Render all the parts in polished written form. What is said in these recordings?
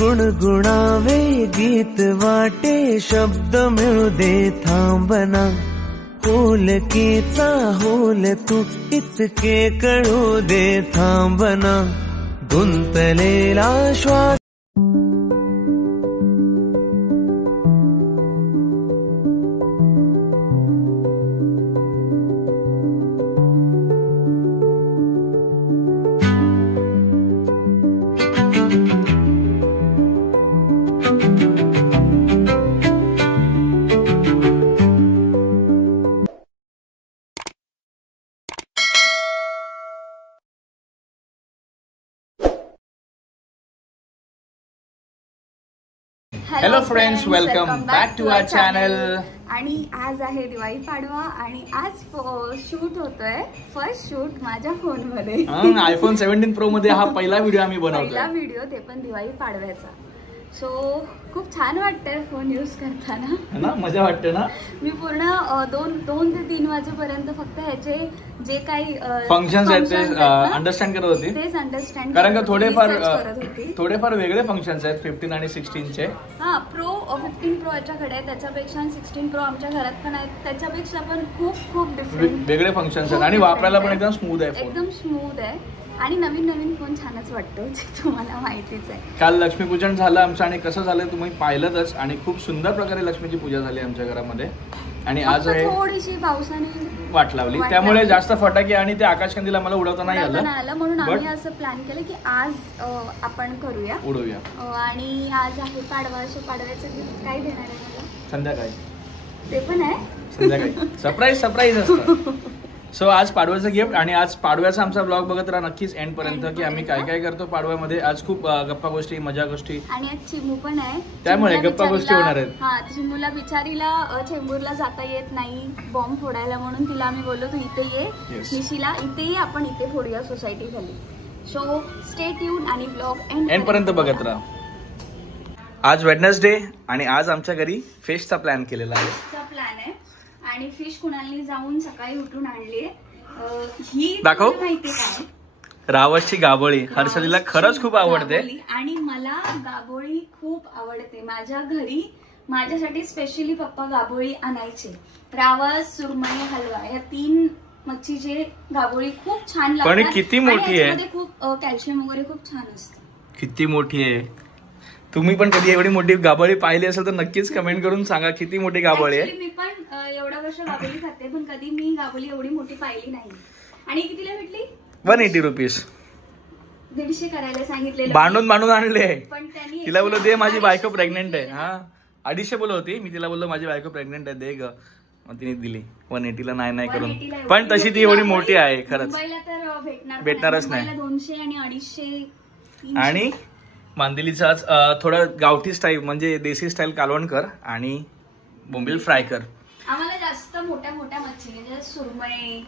गुणगुणावे गीत वाटे शब्द मिळू दे थांबना होलकीचा होल तू इतके कळू दे थांबना गुंतलेला श्वास hello friends, welcome back to our channel. आणि आज आहे दिवाळी पाडवा आणि आज शूट होतोय, फर्स्ट शूट माझ्या फोन मध्ये. आयफोन 17 प्रो मध्ये हा पहिला व्हिडिओ आम्ही बनवतोय. पहिला व्हिडिओ, ते पण दिवाळी पाडव्याचा. सो खूप छान वाटतंय फोन यूज करताना ना, मजा वाटते ना. मी पूर्ण 2 ते 3 वाजेपर्यंत फक्त ह्याचे जे काही फंक्शन्स आहेत ते अंडरस्टँड करत होती. तेच अंडरस्टँड, कारण का थोडेफार वेगळे फंक्शन्स आहेत 15 आणि 16 चे. हा, प्रो 15 प्रो याच्याकडे आहे, त्याच्यापेक्षा 16 प्रो आमच्या घरात पण आहेत, त्याच्यापेक्षा पण खूप डिफरंट वेगळे फंक्शन्स आहेत. आणि वापरायला पण एकदम स्मूथ आहे, एकदम स्मूथ आहे. आणि नवीन फोन छानच वाटतो, तुम्हाला माहितीच आहे. काल लक्ष्मीपूजन झालं आमचं आणि कसं झालं तुम्ही पाहिलंच. आणि खूप सुंदर प्रकारे लक्ष्मीची पूजा झाली आमच्या घरामध्ये. आणि आज आहे थोडीशी पावसाने वाट लावली, त्यामुळे जास्त फटाके आणि ते आकाशकंदील आम्हाला उडवता नाही आलं. म्हणून आम्ही असं प्लॅन केलं की आज आपण करूया, उडवूया. आणि आज आहे पाडवा. पाडव्याचं गिफ्ट काय देणार आहे मला? संध्याकाळी ते पण आहे, संध्याकाळी सरप्राईज असतं. सो आज पाडव्याचं गिफ्ट. आणि आज पाडव्याचा आमचा ब्लॉग बघत राहा नक्कीच एंड पर्यंत, की आम्ही काय काय करतो पाडव्यामध्ये. आज खूप गप्पा गोष्टी, मजा गोष्टी, आणि आज चिमू पण आहे, त्यामुळे गप्पा गोष्टी होणार आहेत. हा, चिमूला बिचारीला चेंबूरला जाता येत नाही बॉम्ब फोडायला, म्हणून तिला आम्ही बोललो तू इथे ये, निशीला इथे ये, आपण इथे फोडूया सोसायटी खाली. सो स्टे ट्यून आणि ब्लॉग एंड पर्यंत बघत राहा. आज वेडनेसडे आणि आज आमच्या घरी फिशचा प्लॅन केलेला आहे. आणि फिश कुणालनी जाऊन सकाळी उठून आणली. ही दाखव, माहिती काय, रावसची गाबोळी. हर्षदीला खरंच खूप आवडते आणि मला गाबोळी खूप आवडते. माझ्या घरी माझ्यासाठी स्पेशली पप्पा गाबोळी आणायचे. रावस, सुरमई, हलवा या 3 मच्छीचे गाबोळी खूप छान लागतात. पण किती मोठी आहे, खूप कॅल्शियम वगैरे खूप छान असतं. किती मोठी आहे. तुम्ही पण कधी एवढी मोठी गाबोळी पाहिली असेल तर नक्कीच कमेंट करून सांगा किती मोठी गाबोळी आहे. मी पण एवढ्या वर्ष गाबोळी खाते, पण कधी मी गाबोळी एवढी मोठी पाहिली नाही. आणि कितीला भेटली? 180 रुपीज. 150 करायला सांगितलेलं, बांधून आणले. पण त्यांनी तिला बोललो दे, माझी बायको प्रेग्नेंट आहे. हा, 250 बोलत होती. मी तिला बोललो माझी बायको प्रेग्नेंट आहे, दे ग. मग तिने दिली 180ला नाही करून. पण तशी ती एवढी मोठी आहे खरंच, तर भेटणारच नाही. 200 आणि 250. आणि मांदेलीचा थोडं गावठी स्टाईल म्हणजे देसी स्टाईल कालवण कर आणि बोंबील फ्राय कर. आम्हाला जास्त मोठ्या मच्छी म्हणजे सुरमई,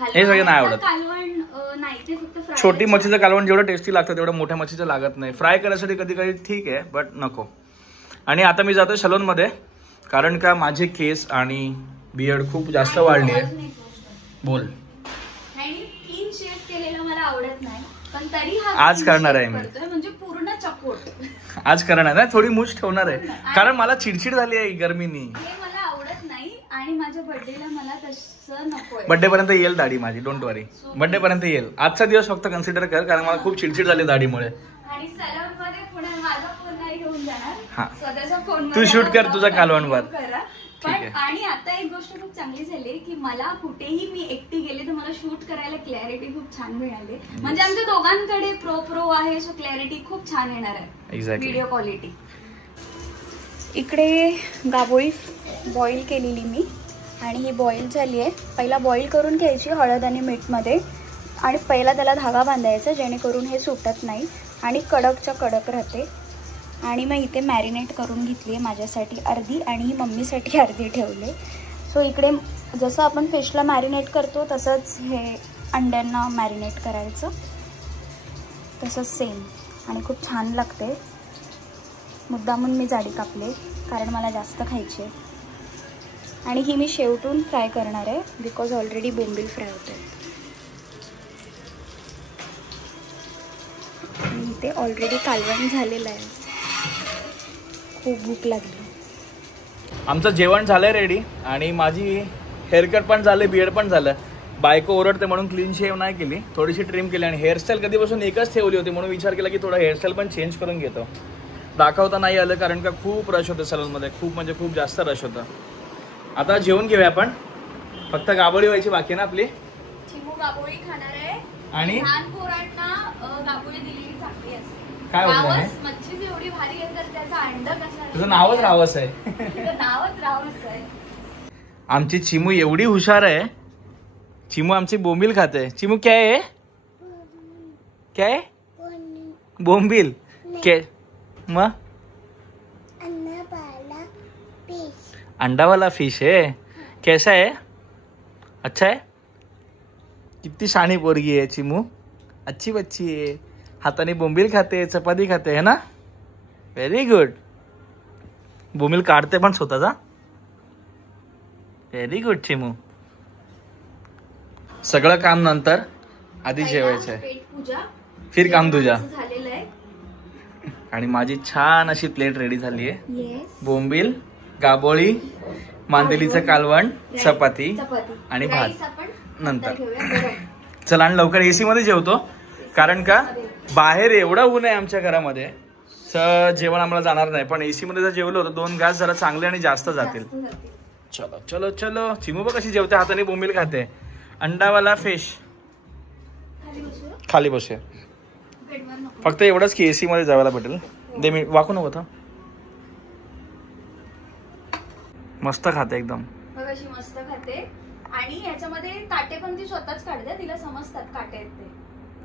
हे सगळं नाही आवडत. कालवण नाही, ते फक्त फ्राय. छोटी मच्छीचं कालवण जेवढं टेस्टी लागतं तेवढं मोठ्या मच्छीचं लागत नाही. फ्राय करायसाठी कधी कधी ठीक आहे, बट नको. आणि आता मी जातो सलून मध्ये, कारण का माझे केस आणि बियर्ड खूप जास्त वाढली आहे. बोल. 3 शेप केलेलं मला आवडत नाही, पण तरी आज करणार आहे मी, म्हणजे पूर्ण चकोट आज करणार आहे. थोडी मूछ ठेवणार आहे, कारण मला चिडचिड झाली आहे गरमीनी. हे मला आवडत नाही आणि माझ्या बर्थडेला मला तसं नकोय. बर्थडे पर्यंत येईल दाढी माझी, डोंट वरी. बर्थडे पर्यंत येईल. आजचा दिवस फक्त कन्सिडर कर, कारण मला खूप चिडचिड झाली दाढीमुळे. आणि सलून मध्ये पुन्हा माझा फोन नाही घेऊन जाणार, स्वतःच्या फोन तू शूट कर तुझा कालवण वर. आणि आता एक गोष्ट खूप चांगली झाली की मला कुठेही मी एकटी गेले तर मला शूट करायला क्लॅरिटी खूप छान मिळाली. म्हणजे आमच्या दोघांकडे प्रो आहे, सो क्लॅरिटी खूप छान येणार आहे, व्हिडिओ क्वालिटी. इकडे गाबोळी बॉईल केलेली मी, आणि ही बॉईल झाली आहे. पहिला बॉईल करून घ्यायची हळद आणि मीठमध्ये, आणि पहिला त्याला धागा बांधायचा जेणेकरून हे सुटत नाही आणि कडकच्या कडक राहते. आणि मग इथे मॅरिनेट करून घेतली आहे माझ्यासाठी अर्धी आणि मम्मीसाठी अर्धी ठेवले. सो इकडे जसं आपण फिशला मॅरिनेट करतो तसंच हे अंड्यांना मॅरिनेट करायचं, तसंच सेम. आणि खूप छान लागते. मुद्दामून मी जाडी कापले कारण मला जास्त खायची आहे. आणि ही मी शेवटून फ्राय करणार आहे बिकॉज ऑलरेडी बोंबील फ्राय होते. आणि इथे ऑलरेडी कालवण झालेलं आहे. खूप भूक लागली. आमचं जेवण झालंय रेडी आणि माझी हेअरकट पण झालं, बियर्ड पण झालं. बायको ओरडते म्हणून क्लीन शेव नाही केली, थोडीशी ट्रिम केली आणि हेअरस्टाईल कधीपासून एकच ठेवली होती म्हणून विचार केला की थोडं हेअरस्टाईल पण चेंज करून घेतो. दाखवता नाही आलं कारण का खूप रश होतं सलूनमध्ये, खूप म्हणजे खूप जास्त रश होतं. आता जेवून घेऊया आपण, फक्त गाबोळी व्हायची बाकी ना आपली. चिमू गाबोळी खाणार आहे आणि लहान पोरांना गाबोळी दिलेली चांगली असते. काय होतं मच्छी एवढी भारी आहे तर त्याचा अंड कसा, तुझं नावच रावस आहे. नावच रावस आहे. आमची चिमू एवढी हुशार आहे. चिमू आमची बोंबील खाते. चिमू क्या आहे, क्या आहे? बोंबील के मग अंडा वाला फिश है, कैसा है, अच्छा है. किती शाणी पोरगी आहे चिमू, अच्छी बच्ची आहे. हाताने बोंबील खाते, चपाती खाते है ना. Very good. बोंबील काढते पण स्वतःचा. Very good Chimu. सगळं काम नंतर, आधी जेवायचं आहे. पेटपूजा फिर काम तुझा. झालेलं आहे आणि माझी छान अशी प्लेट रेडी झाली आहे. येस. बोंबील, गाबोळी, मांदेलीचं कालवण, चपाती आणि भात राईस आपण नंतर. घेऊया गरम. चला आणि लवकर एसी मध्ये जेवतो कारण का बाहेर एवढं ऊन आहे आमच्या घरामध्ये. जेवण आम्हाला जाणार नाही, पण एसी मध्ये जर जेवलो तर 2 घास जरा चांगले आणि जास्त जातील. चलो चलो चलो. चिमू बघ कशी जेवते, हाताने बोंबील खाते. अंडावाला फिश. खाली बसूया. फक्त एवढंच की एसी मध्ये जायला भेटेल. दे मी वाकू नको था. मस्त खाते एकदम. बघ अशी मस्त खाते आणि याच्यामध्ये काटे पण ती स्वतःच काढते, तिला समजतात काटे आहेत ते.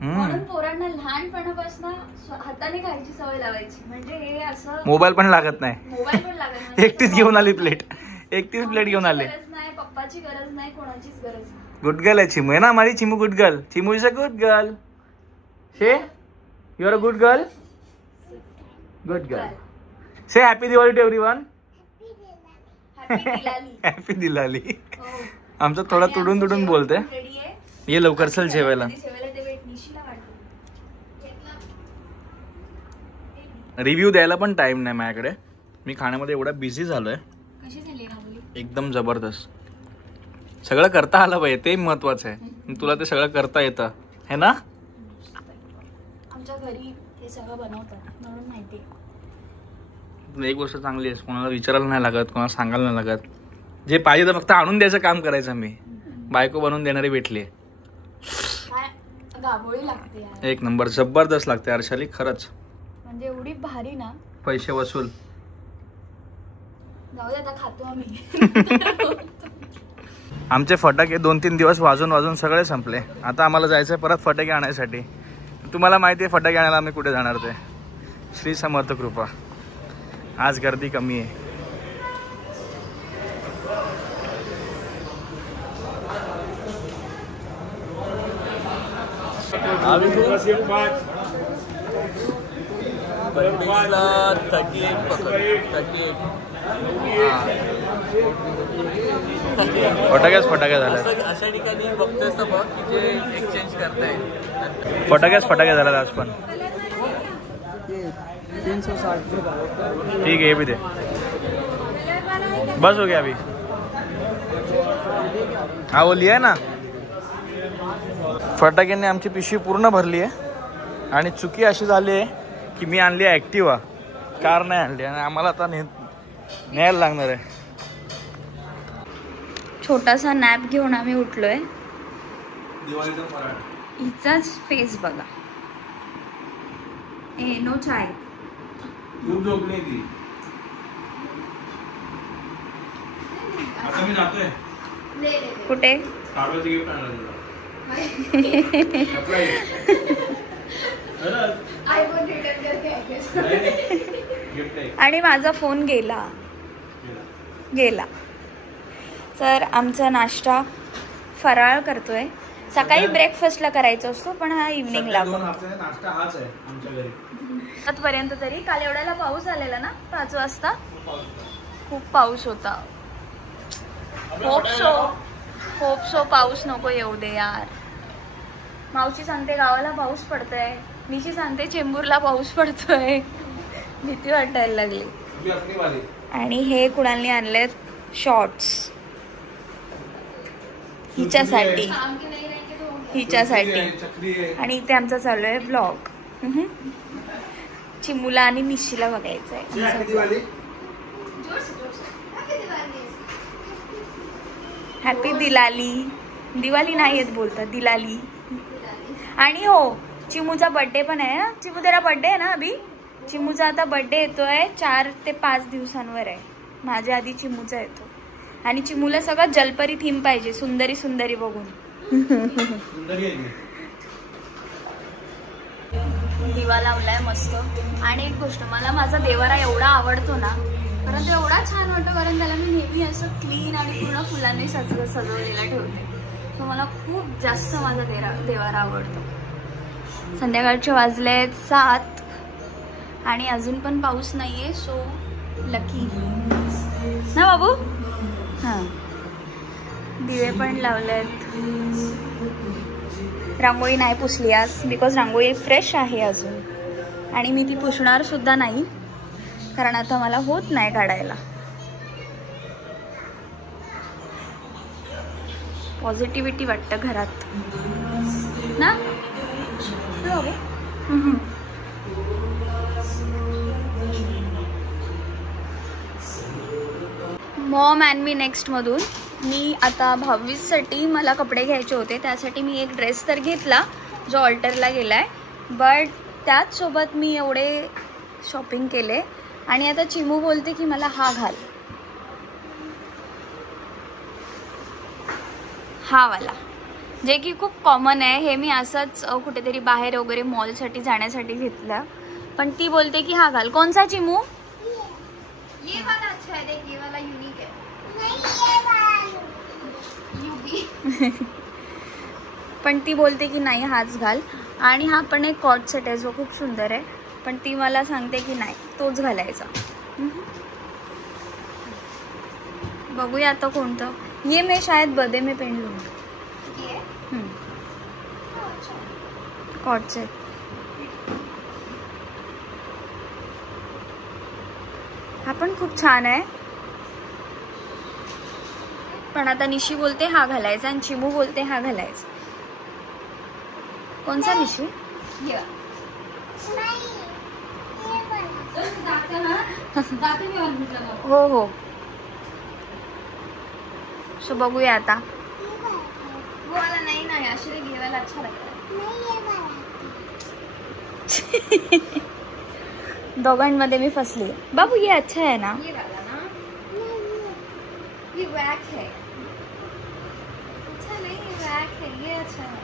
म्हणून पोरांना लहानपणापासून हाताने खायची सवय लावायची, म्हणजे हे असं मोबाईल पण लागत नाही. मोबाईल पण लागत नाही. एकटीच घेऊन आली प्लेट, एकटीच प्लेट घेऊन आले. गरज नाही, पप्पाची गरज नाही, कोणाचीच गरज नाही. गुड गर्ल आहे चिमू, आहे ना माझी Chimu. Good girl. Chimu is a good girl. Say you are a good girl. Good girl. Say happy Diwali to everyone. Happy Diwali. आमचं थोडा तुडून तुडून बोलते. ये लवकर चल जेवायला. रिव्ह्यू द्यायला पण टाइम नाही माझ्याकडे. मी खाण्यामध्ये एवढा बिझी झालोय. एकदम जबरदस्त. सगळं करता आलं पाहिजे, ते महत्वाचं आहे. तुला ते सगळं करता येतं है ना. आमच्या घरी हे सगळं बनवतात म्हणून माहिती. एक गोष्ट चांगली आहे, कोणाला विचारायला नाही लागत, कोणाला सांगायला नाही लागत. जे पाहिजे तर फक्त आणून द्यायचं काम करायचं. मी बायको बनवून देणारी भेटली. गाबोळी लागते यार. एक नंबर जबरदस्त लागते अर्शाली, खरंच. म्हणजे एवढी भारी ना. पैसे वसूल. जाऊ दे आता खातो आम्ही. आमचे फटाके 2-3 दिवस वाजून वाजून सगळे संपले. आता आम्हाला जायचं आहे परत फटाके आणायसाठी. तुम्हाला माहिती आहे फटाके आणायला आम्ही कुठे जाणार ते. श्री समर्थ कृपा. आज गर्दी कमी आहे. फटाके झाले. अशा ठिकाणी बघतोय बघ की जे एक्सचेंज करताय. फटाके झाले आज पण. 360. ठीक है ये भी दे. बस हो गया अभी. हाँ वो लिया है ना. फटाक्यांनी आमची पिशवी पूर्ण भरली आहे आणि चुकी अशी झाली आहे की मी आणली आहे ॲक्टिवा, कार नाही आणली आणि आम्हाला आता न्यायला लागणार आहे. छोटासा नॅप घेऊन आम्ही उठलोय. हिचाच फेस बघा. ए नो चाय. खूप झोपली ती. आता मी जातोय. कुठे. काढवायची गिफ्ट आणायला. आणि माझा फोन गेला. तर आमचा नाश्ता फराळ करतोय. सकाळी ब्रेकफास्टला करायचा असतो पण हा इव्हनिंगला. नाश्ता हाच आहे आमच्या घरी. आजपर्यंत तरी. काल एवढ्याला पाऊस आलेला ना 5 वाजता. खूप पाऊस होता. होप सो पाऊस नको येऊ दे यार. मावशी सांगते गावाला पाऊस पडतोय, मीशी सांगते चेंबूरला पाऊस पडतोय. भीती वाटायला लागली. आणि हे कुणालने आणलेत शॉर्ट्स हिच्यासाठी. आणि इथे आमचा चालू आहे ब्लॉग. चिमूला आणि निशीला बघायचं आहे. हॅपी दिलाली. दिवाळी नाही येत बोलतात, दिलाली. आणि हो, चिमूचा बर्थडे पण आहे ना. चिमू तेरा बर्थडे आहे ना अभि. चिमूचा आता बर्थडे येतोय 4 ते 5 दिवसांवर आहे. माझ्या आधी चिमूचा येतो. आणि चिमूला सगळं जलपरी थीम पाहिजे, सुंदरी सुंदरी बघून. दिवा लावलाय मस्त. आणि एक गोष्ट, मला माझा देवारा एवढा आवडतो ना, कारण तो एवढा छान वाटतो, कारण त्याला मी नेहमी असं क्लीन आणि पूर्ण फुलांनी सजवलेला ठेवते. तो मला खूप जास्त माझा देवारा आवडतो. संध्याकाळचे वाजले 7 आणि अजून पण पाऊस नाहीये. सो लकी ना बाबू. हां, दिवे पण लावलेत. रांगोळी नाही पुसली आज, बिकॉज रांगोळी फ्रेश आहे अजून. आणि मी ती पुसणार सुद्धा नाही, कारण आता मला होत नाही काढायला. पॉझिटिव्हिटी वाटतं घरात ना. मॉम अँड मी नेक्स्ट मधून मी आता 22साठी मला कपडे घ्यायचे होते. त्यासाठी मी एक ड्रेस तर घेतला जो ऑल्टरला गेलाय, बट त्याचसोबत मी एवढे शॉपिंग केले. आणि आता चिमू बोलते की मला हा घाल, हा वाला, जे की खूप कॉमन आहे. हे मी असंच कुठेतरी बाहेर वगैरे मॉलसाठी जाण्यासाठी घेतलं, पण ती बोलते की हा घाल. कोणसा चिमू? ये वाला अच्छा है, देख ये वाला यूनिक है. पण ती बोलते की नाही हाच घाल. आणि हा पण एक कॉट सेट आहे जो खूप सुंदर आहे, पण ती मला सांगते की नाही तोच घालायचा. बघूया आता कोणतं. ये मैं शायद बर्थडे में पहन लूंगी. कॉट सेट. हा पण खूप छान आहे, पण आता निशी बोलते हा घालायचा आणि चिमू बोलते हा घालायचा. कोणचा निशी? हो हो. सो बघूया आता. वो वाला नहीं ना, आश्रय ये वाला अच्छा लगता है. दोघांमध्ये मी फसली. बाबू ये अच्छा है ना. ये वाला ना, ये वैक है. अच्छा नहीं, ये वैक है, ये अच्छा है.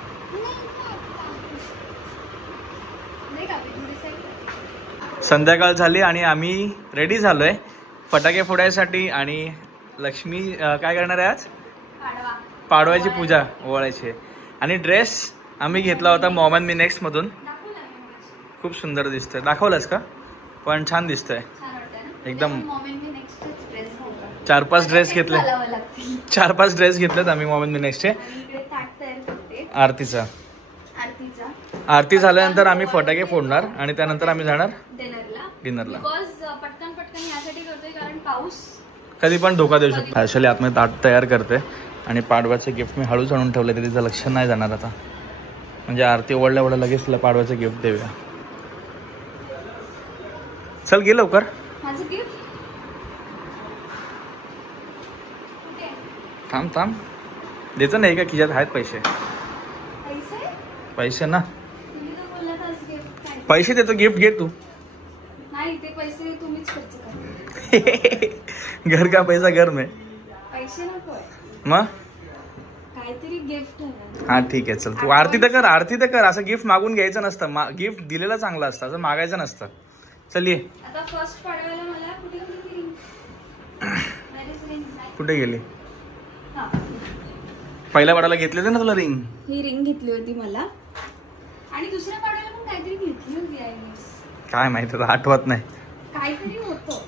नहीं काफी थोड़ी सही. संध्याकाळ झाली आणि आम्ही रेडी झालोय फटाके फोडायसाठी. आणि लक्ष्मी काय करणार आहे आज? पाडव्याची पूजा ओवाळायची. आणि ड्रेस आम्ही घेतला होता मॉम अँड मी नेक्स्ट मधून. खूप सुंदर दिसतोय. दाखवलंस का? पण छान दिसतोय एकदम. 4-5 ड्रेस घेतले. 4-5 ड्रेस घेतलेत आम्ही मॉम अँड मी नेक्स्टचे. आरतीचा. आरती झाल्यानंतर आम्ही फटाके फोडणार आणि त्यानंतर आम्ही जाणार डिनरला. पटकन पटकन यासाठी करतोय कारण पाऊस कधी पण धोका देऊ शकतो. ॲक्च्युअली आतमध्ये ताट तयार करते आणि पाडव्याचं गिफ्ट मी हळूच आणून ठेवलं, तरी तिचं लक्ष नाही जाणार आता. म्हणजे आरती ओढल्या ओढल्या लगेच तिला पाडव्याचं गिफ्ट देऊया. चल गे लवकर. माझं गिफ्ट थांब थांब. द्यायचं नाही का? खिशात आहेत पैसे. पैसे ना, पैसे देतो. गिफ्ट घे तू. नाही, ते पैसे तुम्हीच खर्च करा. घर का पैसा घर में. पैसे नकोय, मग काहीतरी गिफ्ट हवं. हा ठीक आहे चल. तू आरती तर कर. आरती तर कर. असं गिफ्ट मागून घ्यायचं नसतं. गिफ्ट दिलेलं चांगलं असतं, असं मागायचं नसतं. चल ये. आता फर्स्ट पाडव्याला मला कुठे गेली रिंग? कुठे गेली? पहिल्या पाडाला घेतले होते ना तुला रिंग? ही रिंग घेतली होती मला. आणि दुसऱ्या पाडव्याला पण काहीतरी घेतली होती आय गेस. काय माहिती, आठवत नाही. काहीतरी होतं.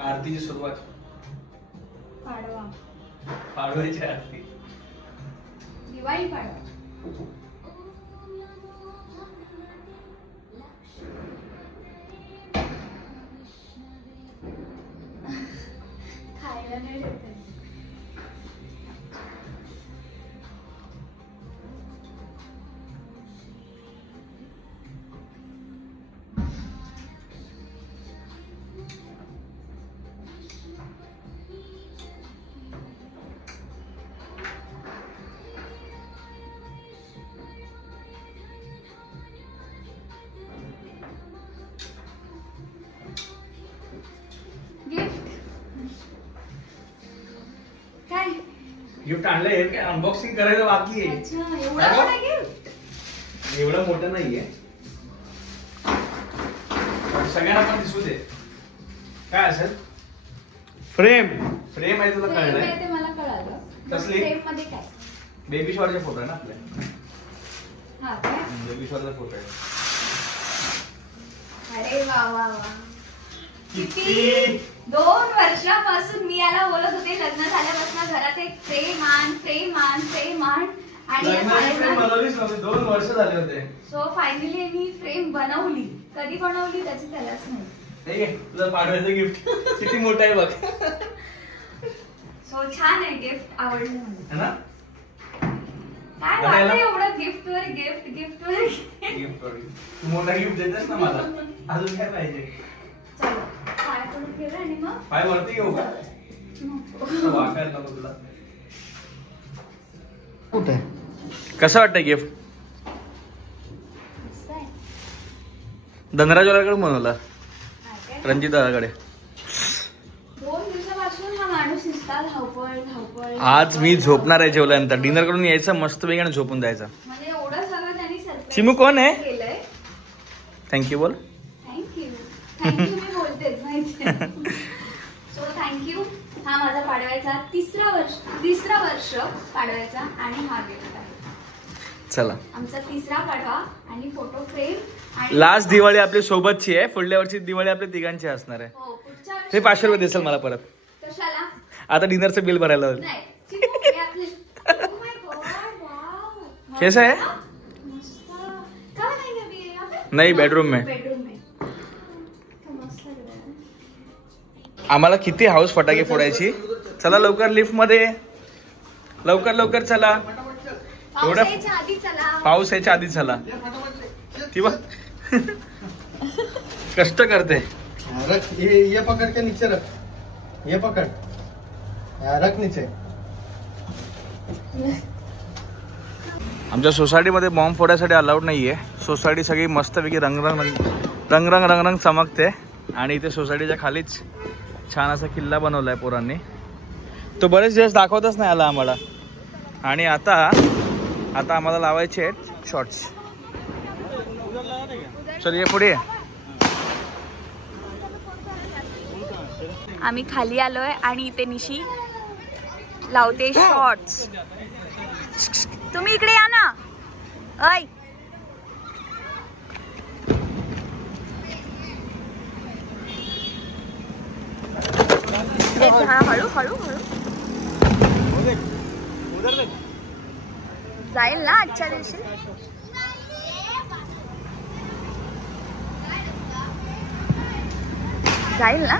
आरतीची सुरुवात. पाडवा. पाडव्याची आरती. दिवाळी पाडवा. गिफ्ट आणलंय काय अनबॉक्सिंग करायचं बाकी आहे. एवढं मोठं नाहीये सगळ्यांना पण दिसू दे. काय असेल? फ्रेम आहे तुला कळलंय? मला कळालं. कसली? फ्रेम मध्ये काय? बेबी शॉवरचे फोटो आहे ना आपल्या. हा काय? बेबी शॉवरचा फोटो आहे. अरे वा वा वा. किती 2 वर्षापासून मी याला बोलत होते लग्न झाल्यापासून घरात एक फ्रेम आण आणि बनवलीच नव्हती. 2 वर्ष झाले होते. सो फायनली मी फ्रेम बनवली. कधी बनवली त्याची त्यालाच नाही. तुला पाठवायचं गिफ्ट किती मोठं आहे बघ. सो छान आहे. गिफ्ट आवडलं मला. ना काय वाटतं एवढं गिफ्ट वर गिफ्ट तू मोठा गिफ्ट देतेस ना मला. अजून काय पाहिजे? चलो पाय पडून गेलं आणि मग पाय वरती घेऊ का? वाकायला नको तुला. कुठे कसं वाटतंय गिफ्ट? धनराजवाल्याकडे बनवला. रणजित दादाकडे. 2 दिवसापासून हा माणूस नुसता धावपळ. आज मी झोपणार आहे जेवल्यानंतर. डिनर करून यायचं मस्त वेगळं झोपून जायचं. म्हणजे एवढं सगळं त्यांनी सरप्राईज चिमू कोण आहे? केलंय. थँक्यू बोल. थँक्यू मी बोलतेच माहिती. So thank you. हा माझा पाडव्याचा तिसरा वर्ष पाडव्याचा आणि हा गिफ्ट आहे. चला आमचा 3रा पाडवा आणि फोटो फ्रेम. लास्ट दिवाळी आपली सोबतची आहे. पुढल्या वर्षी दिवाळी आपल्या तिघांची असणार आहे. हो पुढच्या हे 500 रुपये देसाल मला परत. कशाला? आता डिनरचं बिल भरायला होईल. नाही चिमू, हे आपले. Oh my God, wow. कैसा है? मस्त. कहाँ रहेंगे अभी यहाँ पे? नहीं, बेडरूम में. बेडरूम में. मस्त लग रहा है. आम्हाला किती हाऊस फटाके फोडायची. चला लवकर लिफ्ट मध्ये. लवकर चला. एवढा पावसाच्या आधी चला. पाऊस यायच्या आधी चला. ती बघ कष्ट करते. रख ये पकड़ के नीचे रख. ये पकड़. रख नीचे. आमच्या सोसायटीमध्ये बॉम्ब फोडायसाठी अलाउड नाहीये. सोसायटी सगळी मस्तपैकी रंग चमकते. आणि इथे सोसायटीच्या खालीच छान असा किल्ला बनवलाय पोरांनी. तो बरेच दिवस दाखवतच नाही आला आम्हाला. आणि आता आम्हाला लावायचे आहेत शॉर्ट्स. चल ये पुढे. आम्ही खाली आलोय आणि इथे निशी लावते शॉर्ट्स. तुम्ही इकडे या ना. ऐ हळू जाईल ना आजच्या दिवशी. जाईल ना.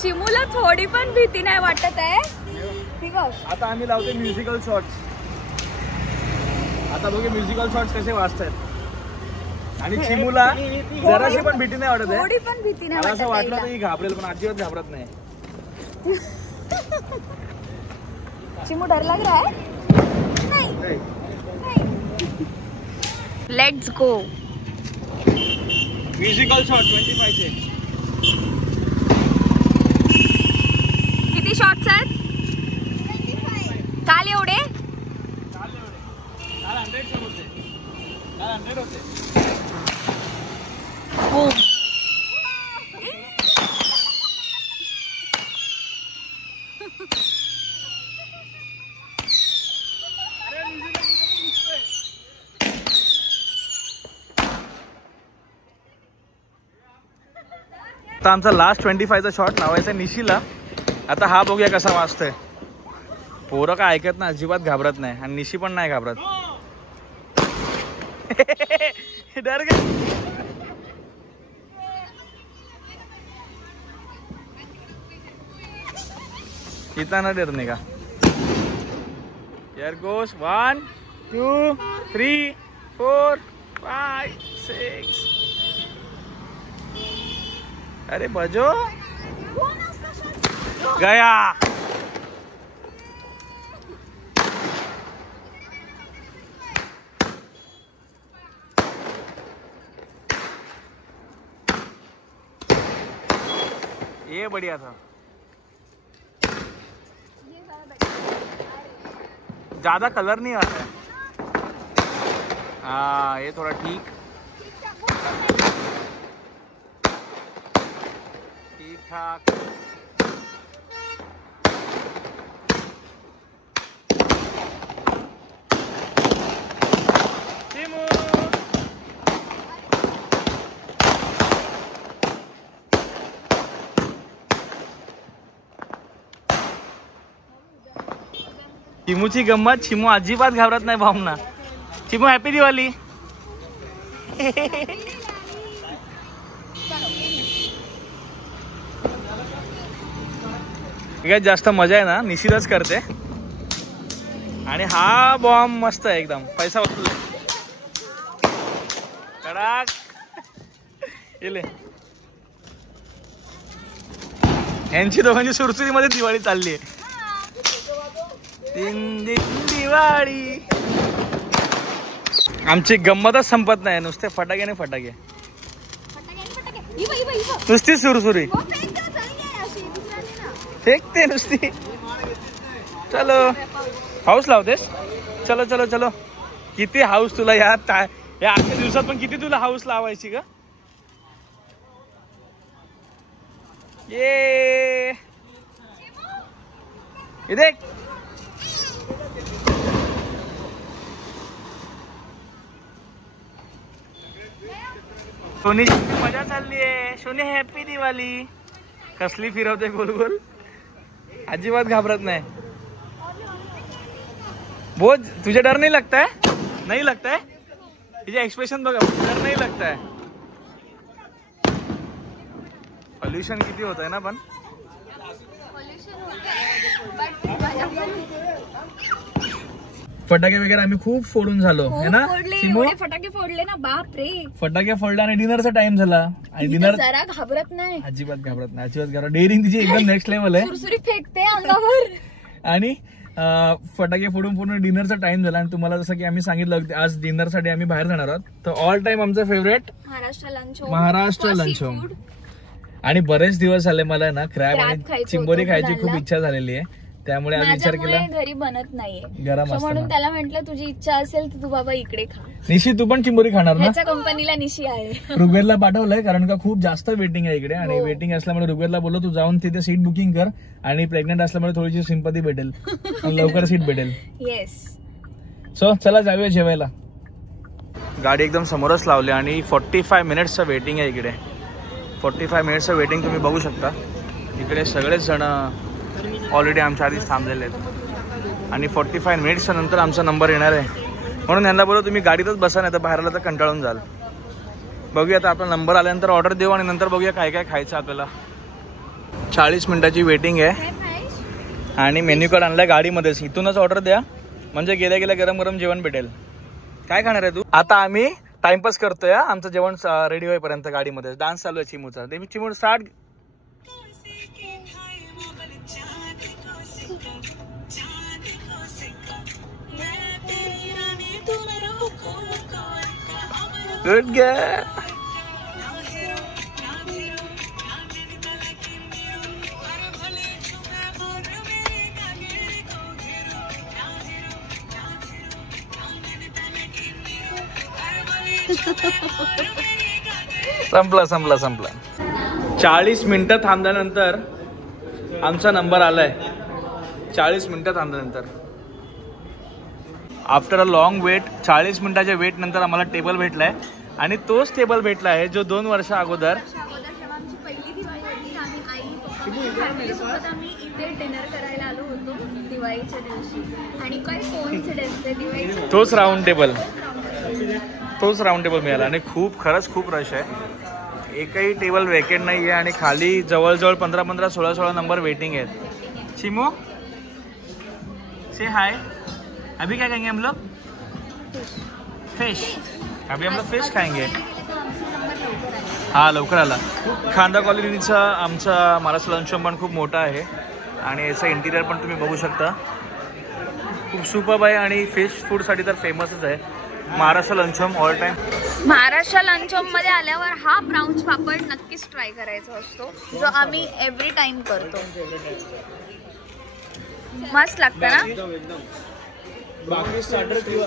चिमूला थोडी पण भीती नाही वाटत आहे. आता आम्ही लावतो म्युझिकल शॉट्स. आता बघू म्युझिकल शॉट्स कसे वाजतात. आणि चिमूला जराशी पण भीती नाही वाटत आहे. थोडी पण भीती नाही मला असं वाटत. वाटलं की घाबरेल पण अजिबात घाबरत नाही. चिमू डर लग रहा है? नहीं. Let's go. म्युझिकल शॉट 25 चे. किती शॉट्स आहेत? काल एवढे? काल 100 होते. बूम. आता आमचा लास्ट 25चा शॉट लावायचा निशीला. आता हा बघूया कसा वाजतोय. पोरं काय ऐकत नाही, अजिबात घाबरत नाही आणि निशी पण नाही घाबरत. डर गए. इतना ना डरने का. Here goes 1 2 3 4 5 6. अरे बजो गया. ये बढ़िया था. ज्यादा कलर नहीं आता है. हाँ ये थोड़ा ठीक ठाक. चिमूची गंमत. चिमू अजिबात घाबरत नाही भावना. चिमू हॅपी दिवाळी. जास्त मजा आहे ना निशिदच करते. आणि हा बॉम्ब मस्त आहे एकदम. पैसा वसूल कडाक. यांची दोघांची सुरसुरीमध्ये दिवाळी चालली आहे. दिन दिन दिवाळी. आमची गंमतच संपत नाही. नुसते फटाके नाही फटाके. नुसती सुरसुरी फेकते नुसती. चलो हाऊस लावतेस. चलो चलो चलो. किती हाऊस तुला या आजच्या दिवसात पण किती तुला हाऊस लावायची का. ये देख. सोनीची मजा चालली आहे. सोनी हॅपी दिवाळी. कसली फिरवते गोल गोल. अजिबात घाबरत नाही. बोझ तुझे डर नहीं लगता है. नहीं लगता है. तुझे एक्सप्रेशन बघा. डर नहीं लगता है. पॉल्यूशन किती होत आहे ना पण. फटाके वगैरे आम्ही खूप फोडून झालो है ना. फटाके फोडले ना. बाप रे. फटाके फोडले आणि डिनरचा टाइम झाला. आणि डिनर जरा घाबरत नाही. अजिबात घाबरत नाही. अजिबात घाबरत. डेअरिंग तिची एकदम नेक्स्ट लेवल आहे. सुरसुरी फेकते अंगावर. आणि फटाके फोडून फोडून डिनरचा टाइम झाला. आणि तुम्हाला जसं की आम्ही सांगितलं आज डिनरसाठी आम्ही बाहेर जाणार आहोत. तर ऑल टाइम आमचं फेवरेट महाराष्ट्र लंच होम. आणि बरेच दिवस झाले मला ना क्रॅब आणि चिंबोरी खायची खूप इच्छा झालेली आहे. त्यामुळे आज विचार केला घरी बनत नाहीये गरम असतं म्हणून त्याला म्हटलं तुझी इच्छा असेल तर तू बाबा इकडे खा. निशी तू पण चिंबोरी खाणार ना. ह्याच्या कंपनीला निशी आहे. ऋग्वेदला पाठवलंय कारण का खूप जास्त वेटिंग आहे इकडे. आणि वेटिंग असल्यामुळे ऋग्वेदला बोललो तू जाऊन तिथे सीट बुकिंग कर. आणि प्रेग्नेंट असल्यामुळे थोडीशी सिंपती भेटेल. लवकर सीट भेटेल. येस. सो चला जाऊया जेवायला. गाडी एकदम समोरच लावली आणि 45 मिनिट्सचं वेटिंग आहे इकडे. 45 मिनिट्सचं वेटिंग तुम्ही बघू शकता. इकडे सगळेच जण ऑलरेडी आमच्या आधीच थांबलेले आहेत. आणि 45 मिनिट्सच्या नंतर आमचा नंबर येणार आहे. म्हणून यांना बोलू तुम्ही गाडीतच बसा नाही तर बाहेरला तर कंटाळून जाल. बघूया आता आपला नंबर आल्यानंतर ऑर्डर देऊ आणि नंतर बघूया काय काय खायचं आपल्याला. 40 मिनिटाची वेटिंग आहे. आणि मेन्यू कार्ड आणलाय गाडीमध्येच. इथूनच ऑर्डर द्या म्हणजे गेल्या गेल्या गरम गरम जेवण भेटेल. काय खाणार आहे तू. आता आम्ही टाइमपास करतोय. आमचं जेवण रेडी होईपर्यंत गाडीमध्ये डान्स चालू आहे चिमूचा. चिमू स्टार्ट. Good girl. संपला. 40 मिनिटं थांबल्यानंतर आमचा नंबर आलाय. 40 मिनिटात आणल्यानंतर. आफ्टर अ लॉंग वेट, 40 मिनिटाच्या वेट नंतर आम्हाला टेबल भेटलाय. आणि तोच टेबल भेटला आहे जो 2 वर्ष अगोदर जेव्हा आमची पहिली दिवाळी होती, आम्ही आई पप्पा फॅमिलीसोबत आम्ही इथे डिनर करायला आलो होतो दिवाळीच्या दिवशी. आणि काय कोइन्सिडन्स आहे, दिवाळीच्या तोच राऊंड टेबल मिळाला. आणि खरंच खूप रश आहे. एकही टेबल वेकेंट नाही आहे. आणि खाली जवळजवळ 15-15, 16-16 नंबर वेटिंग आहेत. चिमो से हाय. अभी क्या खाएंगे हम लोग? फिश. अभी हम लोग फिश खाएंगे. हा लवकर आला. खांदा कॉलनीचा आमचा महाराष्ट्र लंचरूम पण खूप मोठा आहे. आणि याचं इंटिरियर पण तुम्ही बघू शकता, खूप सुपर्ब आहे. आणि फिश फूडसाठी तर फेमसच आहे महाराष्ट्र लंचरूम ऑल टाइम. महाराष्ट्र लंचरूम मध्ये आल्यावर हा प्राउन्स पापड नक्कीच ट्राय करायचा असतो, जो आम्ही एव्हरी टाइम करतो. मस्त लागतं ना. बाकी स्टार्टर किंवा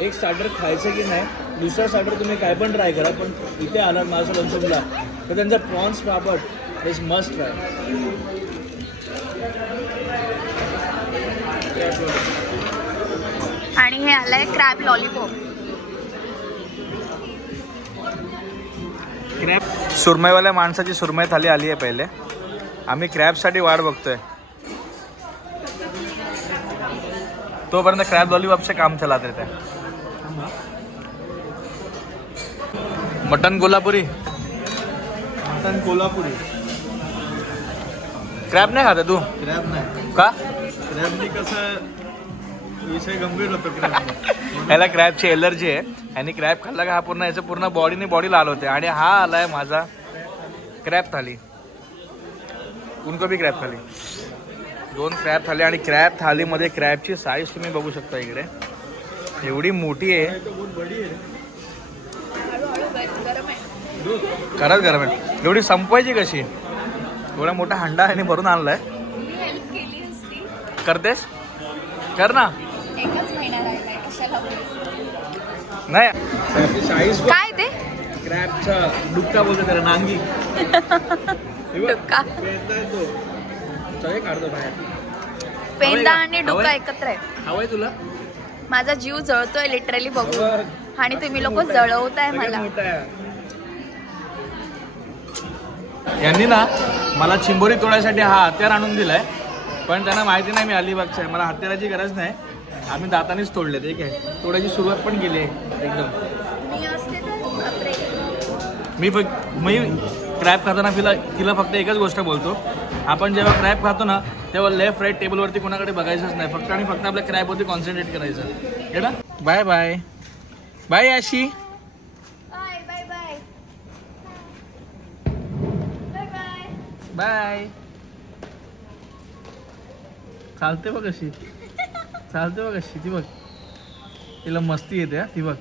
एक स्टार्टर खायचं की नाही, दुसरा स्टार्टर तुम्ही काय पण ट्राय करा. पण इथे आला महाराष्ट्र लंचरूमला तर त्यांचा prawns papad is must try. आणि हे आलंय क्रॅब लॉलीपॉप. क्रॅब सुरमईवाल्या माणसाची सुरमई थाली आली आहे पहिले. आम्ही क्रॅबसाठी वाट बघतोय. तोपर्यंत क्रॅब लॉलीपॉपचे काम चला देते. मटन कोल्हापुरी. क्रॅब नाही खाता तू? क्रॅब नाही. का? क्रॅबनी कसं विषय गंभीर होतो. ह्याला क्रॅबची एलर्जी आहे. आणि क्रॅब खाल्ला का हा पूर्ण याचं पूर्ण बॉडी लाल होते. आणि हा आलाय माझा क्रॅब थाली. उनको भी क्रॅब थाली. 2 क्रॅब थाली. आणि क्रॅब थालीमध्ये क्रॅबची साईज तुम्ही बघू शकता इकडे, एवढी मोठी आहे. खरंच गरम आहे. एवढी संपवायची कशी? एवढा मोठा हंडा आहे भरून आणलाय. करतेस? कर ना. एकच महिना राहिलाय, कशाला नाही साईज काय ते क्रॅबचा डुक्का बोलतो त्याला, नांगी. डुक्का, सगळे काढतो बाहेर. पेंदा आणि डुक्का एकत्र आहे. हवंय तुला? माझा जीव जळतोय लिटरली बघून. आणि तुम्ही लोक जळवताय मला. यांनी ना मला चिंबोरी तोडायसाठी हा हत्यार आणून दिलाय. पण त्यांना माहिती नाही मी अलिबागचा आहे. मला हत्याराची गरज नाही. आम्ही दातानेच तोडले. ठीक आहे, तोडायची सुरुवात पण केली आहे एकदम. मी क्रॅब खाताना तिला फक्त एकच गोष्ट बोलतो, आपण जेव्हा क्रॅब खातो ना तेव्हा लेफ्ट राईट टेबलवरती कोणाकडे बघायचंच नाही. फक्त आणि फक्त आपल्या क्रॅबवरती कॉन्सन्ट्रेट करायचं. हे ना. Bye bye bye Ashi. Bye bye bye bye bye bye. चालते बघ कशी, चालते बघ कशी. ती बघ, तिला मस्ती येते. ती बघ.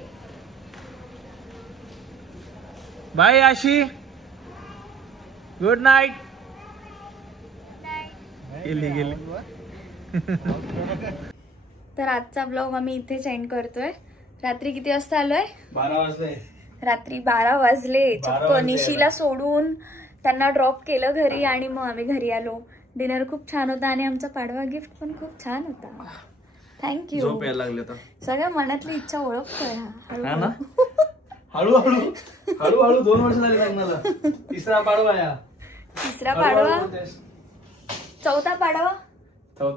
बाय आशी. Good night. गेली. तर आजचा ब्लॉग आम्ही इथेच एंड करतोय. रात्री किती वाजता आलोय? 12 वाजले. रात्री 12 वाजले. चक्क निशीला सोडून त्यांना ड्रॉप केलं घरी आणि मग आम्ही घरी आलो. डिनर खूप छान होता आणि आमचा पाडवा गिफ्ट पण खूप छान होता. थँक्यू. झोप यायला लागली आता. सगळ्या मनातली इच्छा ओळखतोय हा ना. हळूहळू 2 वर्ष झाली लग्नाला. तिसरा पाडवा या. तिसरा पाडवा, चौथा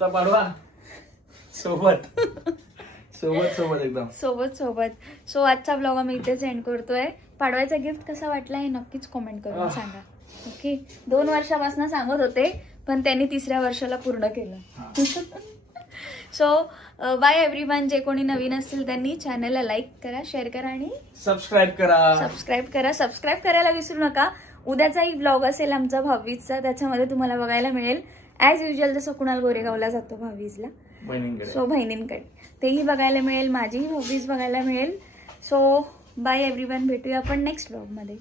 पाडवा सोबत एकदम सोबत. सो आजचा ब्लॉग आम्ही इथेच एंड करतोय. पाडव्याचा गिफ्ट कसा वाटला हे नक्कीच कमेंट करून सांगा. ओके. 2 वर्षापासून सांगत होते पण त्यांनी 3ऱ्या वर्षाला पूर्ण केलं. So bye everyone. जे कोणी नवीन असतील त्यांनी चॅनलला लाईक करा, शेअर करा आणि सबस्क्राईब करा. सबस्क्राईब करायला विसरू नका. उद्याचाही ब्लॉग असेल आमचा भाऊबीजचा, त्याच्यामध्ये तुम्हाला बघायला मिळेल ॲज युजल जसं कुणाल गोरेगावला जातो भाऊबीजला, सो बहिणींकडे तेही बघायला मिळेल. माझीही भाऊबीज बघायला मिळेल. So bye everyone. भेटूया आपण नेक्स्ट ब्लॉगमध्ये.